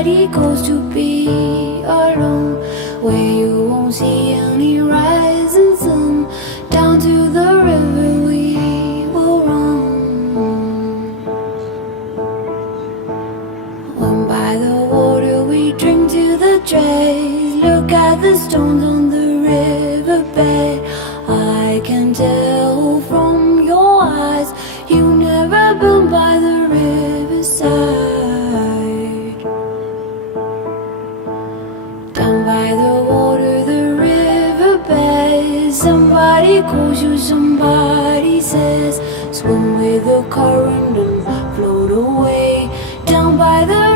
somebody goes to be alone, where you won't see any rising sun. Down to the river we will run. When by the water we drink to the dregs, look at the stones on the riverbed. I can tell from your eyes you never been by the riverside. Down by the water, the riverbed, somebody calls you, somebody says, swim with the current and float away. Down by the